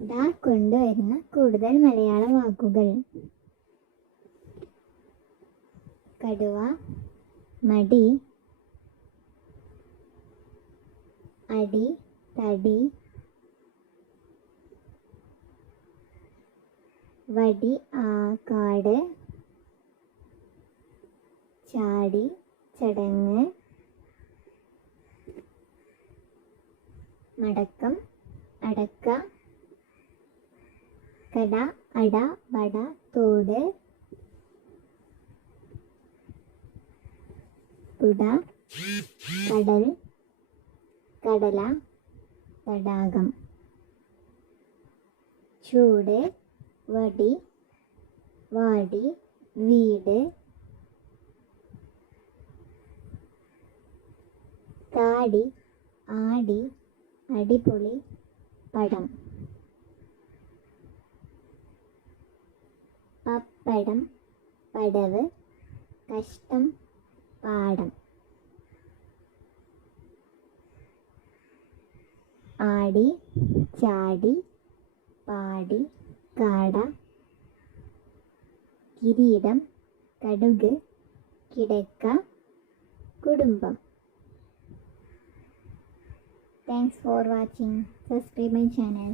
ഡാ കൊണ്ടുവരുന്ന കൂടുതൽ മലയാള വാക്കുകൾ കടുവ മടി അടി തടി വടി ആ കാട് ചാടി ചടങ്ങ് മടക്കം അടക്ക കട അട വട തോട് പുട കടൽ കടല തടാകം. ചൂട് വടി വാടി വീട് താടി ആടി അടിപൊളി പടം. പപ്പടം പടവ് കഷ്ടം പാടം. ആടി ചാടി പാടി കാട കിരീടം കടുക് കിടക്ക കുടുംബം. Thanks for watching subscribe my channel